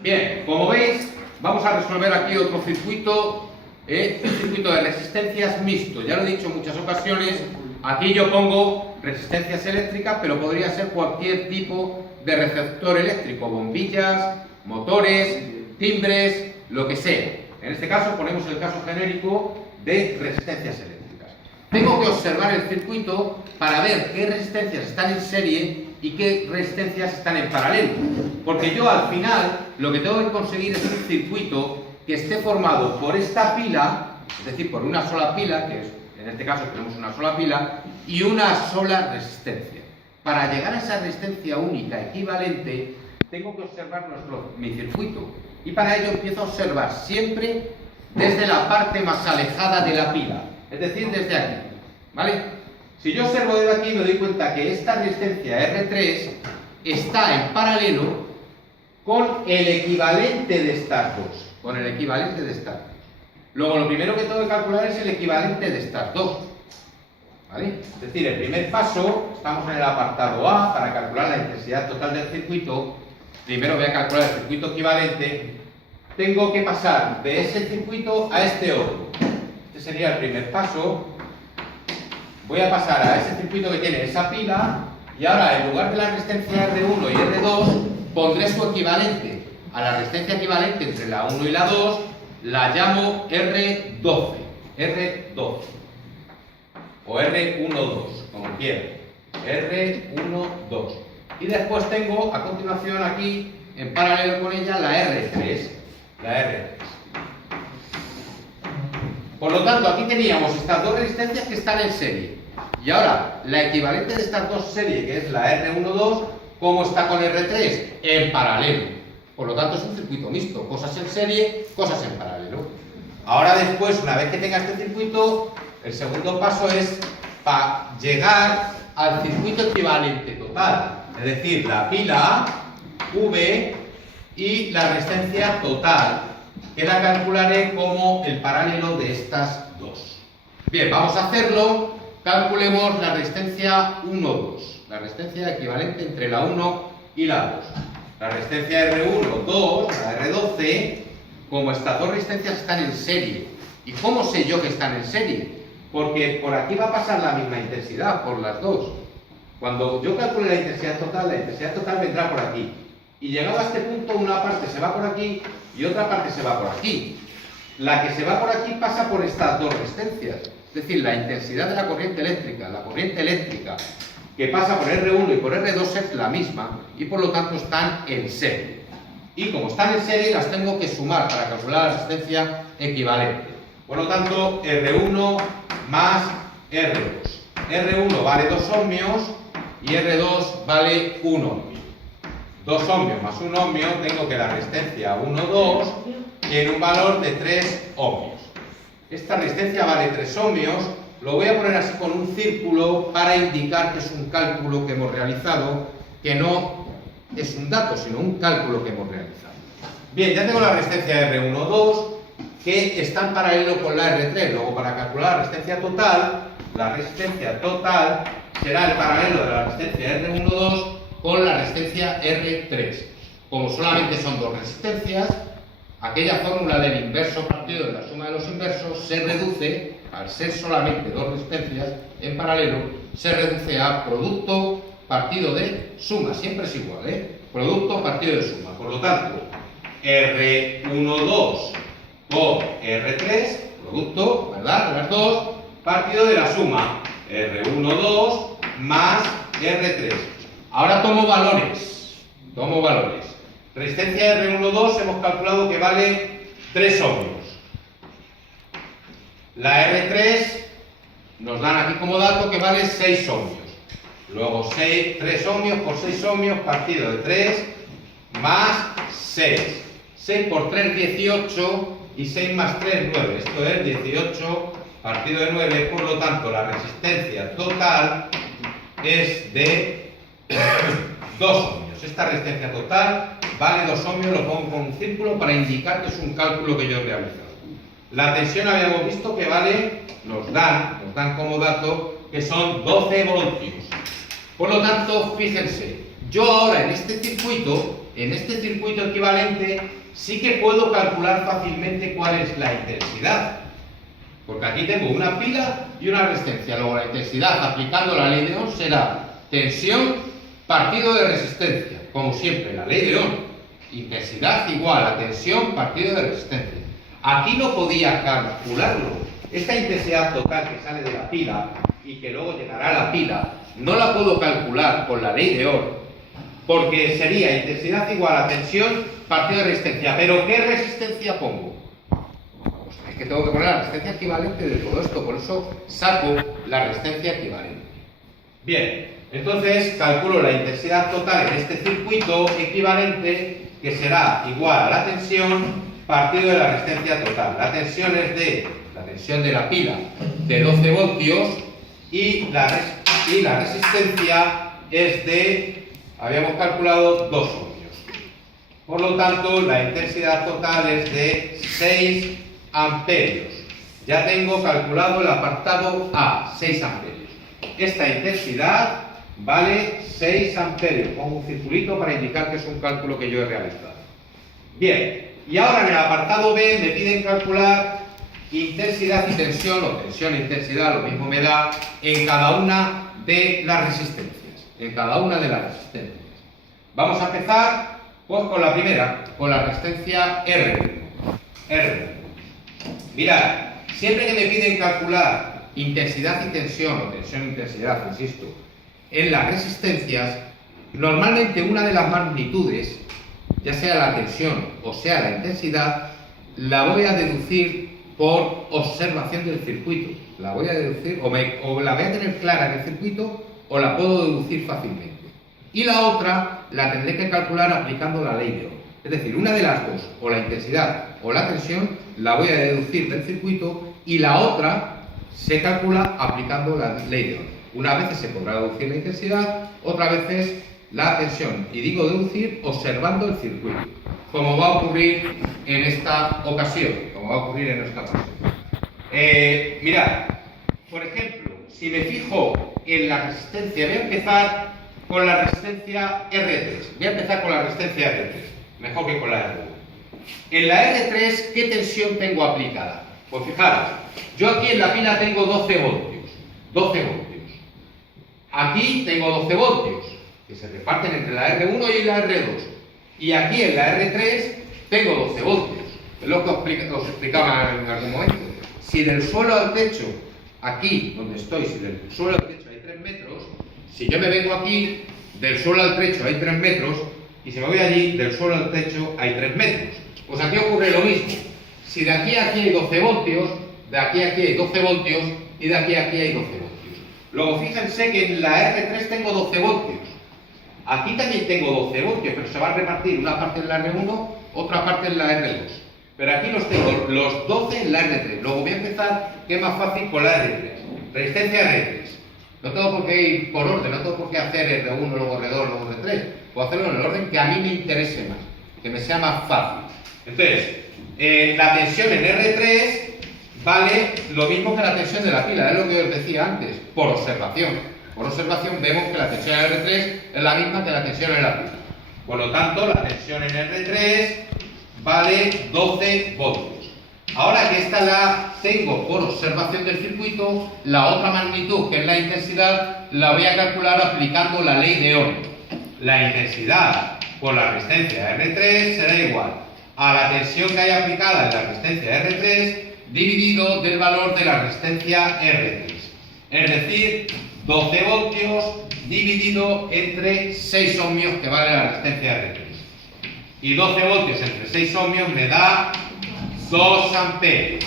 Bien, como veis, vamos a resolver aquí otro circuito, un circuito de resistencias mixto. Ya lo he dicho en muchas ocasiones, aquí yo pongo resistencias eléctricas, pero podría ser cualquier tipo de receptor eléctrico, bombillas, motores, timbres, lo que sea. En este caso ponemos el caso genérico de resistencias eléctricas. Tengo que observar el circuito para ver qué resistencias están en serie y qué resistencias están en paralelo, porque yo al final lo que tengo que conseguir es un circuito que esté formado por esta pila, es decir, por una sola pila, que es, en este caso tenemos una sola pila, y una sola resistencia. Para llegar a esa resistencia única equivalente, tengo que observar mi circuito, y para ello empiezo a observar siempre desde la parte más alejada de la pila, es decir, desde aquí, ¿vale? Si yo observo desde aquí me doy cuenta que esta resistencia R3 está en paralelo con el equivalente de estas dos. Luego lo primero que tengo que calcular es el equivalente de estas dos. ¿Vale? Es decir, el primer paso, estamos en el apartado A, para calcular la intensidad total del circuito. Primero voy a calcular el circuito equivalente. Tengo que pasar de ese circuito a este otro. Este sería el primer paso. Voy a pasar a ese circuito que tiene esa pila y ahora en lugar de la resistencia R1 y R2 pondré su equivalente. A la resistencia equivalente entre la 1 y la 2 la llamo R12 o R12, como quieran, R12. Y después tengo a continuación aquí en paralelo con ella la R3. Por lo tanto, aquí teníamos estas dos resistencias que están en serie. Y ahora, la equivalente de estas dos series, que es la R12, ¿cómo está con R3? En paralelo. Por lo tanto, es un circuito mixto. Cosas en serie, cosas en paralelo. Ahora después, una vez que tenga este circuito, el segundo paso es para llegar al circuito equivalente total. Es decir, la pila V y la resistencia total, que la calcularé como el paralelo de estas dos. Bien, vamos a hacerlo. Calculemos la resistencia 1-2, la resistencia equivalente entre la 1 y la 2. La resistencia R1, 2, la R12, como estas dos resistencias están en serie. ¿Y cómo sé yo que están en serie? Porque por aquí va a pasar la misma intensidad, por las dos. Cuando yo calcule la intensidad total vendrá por aquí. Y llegado a este punto, una parte se va por aquí y otra parte se va por aquí. La que se va por aquí pasa por estas dos resistencias. Es decir, la intensidad de la corriente eléctrica que pasa por R1 y por R2 es la misma y por lo tanto están en serie. Y como están en serie las tengo que sumar para calcular la resistencia equivalente. Por lo tanto, R1 más R2. R1 vale 2 ohmios y R2 vale 1 ohmio. 2 ohmios más 1 ohmio, tengo que la resistencia 1,2 tiene un valor de 3 ohmios. Esta resistencia vale 3 ohmios, lo voy a poner así con un círculo para indicar que es un cálculo que hemos realizado, que no es un dato, sino un cálculo que hemos realizado. Bien, ya tengo la resistencia R1,2, que está en paralelo con la R3. Luego, para calcular la resistencia total será el paralelo de la resistencia R1,2 con la resistencia R3. Como solamente son dos resistencias, aquella fórmula del inverso partido de la suma de los inversos se reduce, al ser solamente dos resistencias en paralelo, se reduce a producto partido de suma. Siempre es igual, producto partido de suma. Por lo tanto, R12 con R3, producto, ¿verdad?, de las dos, partido de la suma, R12 más R3. Ahora tomo valores. Resistencia R12 hemos calculado que vale 3 ohmios. La R3 nos dan aquí como dato que vale 6 ohmios. Luego 3 ohmios por 6 ohmios partido de 3 más 6. 6 por 3, 18 y 6 más 3, 9. Esto es 18 partido de 9. Por lo tanto, la resistencia total es de 2 ohmios. Esta resistencia total vale 2 ohmios, lo pongo con un círculo para indicar que es un cálculo que yo he realizado. La tensión habíamos visto que vale, nos dan como dato que son 12 voltios. Por lo tanto, fíjense, yo ahora en este circuito en este circuito equivalente sí que puedo calcular fácilmente cuál es la intensidad. Porque aquí tengo una pila y una resistencia. Luego la intensidad, aplicando la ley de Ohm, será tensión partido de resistencia. Como siempre, la ley de Ohm. Intensidad igual a tensión partido de resistencia. Aquí no podía calcularlo. Esta intensidad total que sale de la pila y que luego llegará a la pila, no la puedo calcular con la ley de Ohm, porque sería intensidad igual a tensión partido de resistencia. ¿Pero qué resistencia pongo? Pues es que tengo que poner la resistencia equivalente de todo esto, por eso saco la resistencia equivalente. Bien, entonces calculo la intensidad total en este circuito equivalente, que será igual a la tensión partido de la resistencia total. La tensión es la tensión de la pila de 12 voltios y la resistencia es habíamos calculado 2 ohmios. Por lo tanto, la intensidad total es de 6 amperios. Ya tengo calculado el apartado A, 6 amperios. Esta intensidad vale 6 amperios. Pongo un circulito para indicar que es un cálculo que yo he realizado. Bien, y ahora en el apartado B me piden calcular intensidad y tensión, o tensión e intensidad, lo mismo me da, en cada una de las resistencias. En cada una de las resistencias. Vamos a empezar pues, con la primera, con la resistencia R. Mirad, siempre que me piden calcular intensidad y tensión, o tensión e intensidad, insisto, en las resistencias, normalmente una de las magnitudes, ya sea la tensión o sea la intensidad, la voy a deducir por observación del circuito. La voy a deducir, o la voy a tener clara en el circuito, o la puedo deducir fácilmente. Y la otra la tendré que calcular aplicando la ley de Ohm. Es decir, una de las dos, o la intensidad o la tensión, la voy a deducir del circuito, y la otra se calcula aplicando la ley de Ohm. Unas veces se podrá deducir la intensidad, otras veces la tensión. Y digo deducir observando el circuito, como va a ocurrir en esta ocasión. Mirad, por ejemplo, si me fijo en la resistencia, voy a empezar con la resistencia R3. Mejor que con la R1. En la R3, ¿qué tensión tengo aplicada? Pues fijaros, yo aquí en la pila tengo 12 voltios. Aquí tengo 12 voltios, que se reparten entre la R1 y la R2. Y aquí en la R3 tengo 12 voltios. Es lo que os explicaba en algún momento. Si del suelo al techo, aquí donde estoy, si del suelo al techo hay 3 metros, si yo me vengo aquí, del suelo al techo hay 3 metros, y si me voy allí, del suelo al techo hay 3 metros. Pues aquí ocurre lo mismo. Si de aquí a aquí hay 12 voltios, de aquí a aquí hay 12 voltios, y de aquí a aquí hay 12 voltios. Luego fíjense que en la R3 tengo 12 voltios. Aquí también tengo 12 voltios, pero se va a repartir una parte en la R1, otra parte en la R2. Pero aquí los tengo los 12 en la R3. Luego voy a empezar, que es más fácil, con la R3. Resistencia R3. No tengo por qué ir por orden, no tengo por qué hacer R1, luego R2, luego R3. Puedo hacerlo en el orden que a mí me interese más, que me sea más fácil. Entonces, la tensión en R3 vale lo mismo que la tensión de la pila, es lo que os decía antes, por observación. Por observación vemos que la tensión en R3 es la misma que la tensión en la pila. Por lo tanto, la tensión en R3 vale 12 voltios. Ahora que esta la tengo por observación del circuito, la otra magnitud, que es la intensidad, la voy a calcular aplicando la ley de Ohm. La intensidad por la resistencia R3 será igual a la tensión que hay aplicada en la resistencia R3 dividido del valor de la resistencia R3. Es decir, 12 voltios dividido entre 6 ohmios que vale la resistencia R3. Y 12 voltios entre 6 ohmios me da 2 amperios.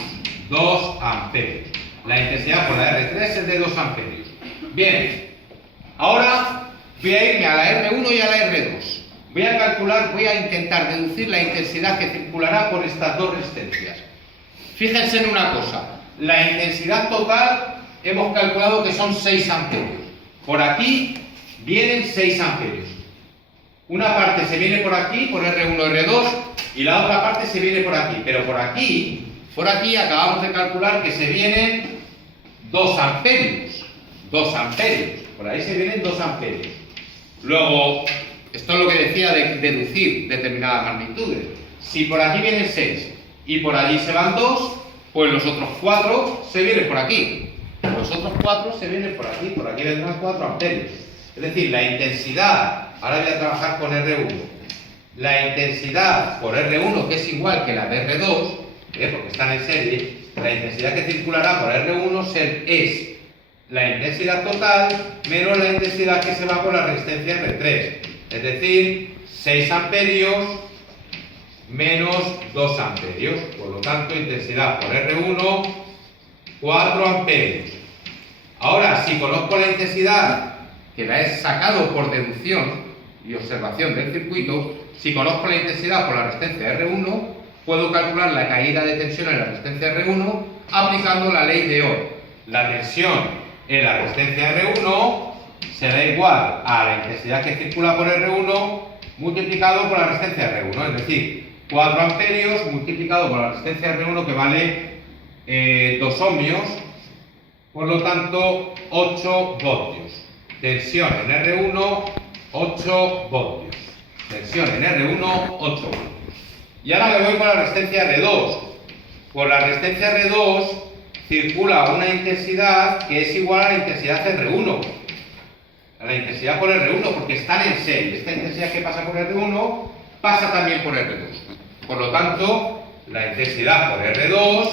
2 amperios. La intensidad por la R3 es de 2 amperios. Bien, ahora voy a irme a la R1 y a la R2. Voy a intentar deducir la intensidad que circulará por estas dos resistencias. Fíjense en una cosa, la intensidad total hemos calculado que son 6 amperios. Por aquí vienen 6 amperios. Una parte se viene por aquí, por R1, R2, y la otra parte se viene por aquí. Pero por aquí acabamos de calcular que se vienen 2 amperios. 2 amperios. Por ahí se vienen 2 amperios. Luego, Esto es lo que decía de deducir determinadas magnitudes. Si por aquí vienen 6 y por allí se van 2, pues los otros 4 se vienen por aquí. Los otros 4 se vienen por aquí vendrán 4 amperios. Es decir, la intensidad, ahora voy a trabajar con R1. La intensidad por R1, que es igual que la de R2, porque están en serie, la intensidad que circulará por R1 es la intensidad total menos la intensidad que se va por la resistencia R3. Es decir, 6 amperios menos 2 amperios. Por lo tanto, intensidad por R1, 4 amperios. Ahora, si conozco la intensidad, que la he sacado por deducción y observación del circuito, si conozco la intensidad por la resistencia R1, puedo calcular la caída de tensión en la resistencia R1 aplicando la ley de Ohm. La tensión en la resistencia R1 será igual a la intensidad que circula por R1 multiplicado por la resistencia R1, es decir, 4 amperios multiplicado por la resistencia R1, que vale 2 ohmios, por lo tanto 8 voltios. Tensión en R1, 8 voltios. Tensión en R1, 8 voltios. Y ahora me voy por la resistencia R2. Por la resistencia R2 circula una intensidad que es igual a la intensidad R1. A la intensidad por R1, porque están en serie. Esta intensidad que pasa por R1 pasa también por R2. Por lo tanto, la intensidad por R2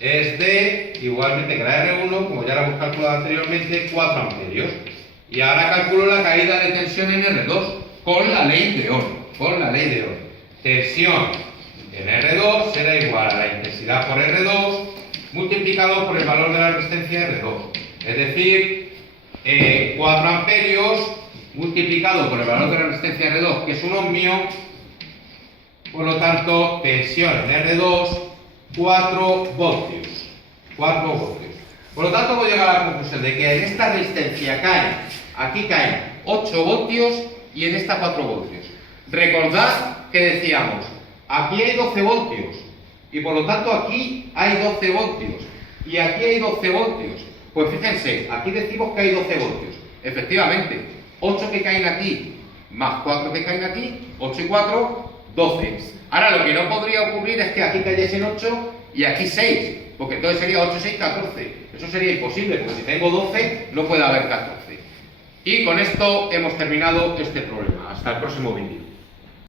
es de, igualmente que la R1, como ya la hemos calculado anteriormente, 4 amperios. Y ahora calculo la caída de tensión en R2 con la ley de Ohm. Tensión en R2 será igual a la intensidad por R2 multiplicado por el valor de la resistencia R2. Es decir, 4 amperios multiplicado por el valor de la resistencia R2, que es un ohmio. Por lo tanto, tensión en R2, 4 voltios. 4 voltios. Por lo tanto, voy a llegar a la conclusión de que en esta resistencia aquí caen 8 voltios y en esta 4 voltios. Recordad que decíamos, aquí hay 12 voltios y por lo tanto aquí hay 12 voltios y aquí hay 12 voltios. Pues fíjense, aquí decimos que hay 12 voltios. Efectivamente, 8 que caen aquí más 4 que caen aquí, 8 y 4, 12. Ahora lo que no podría ocurrir es que aquí cayesen 8 y aquí 6, porque entonces sería 8, 6, 14. Eso sería imposible, porque si tengo 12 no puede haber 14. Y con esto hemos terminado este problema. Hasta el próximo vídeo.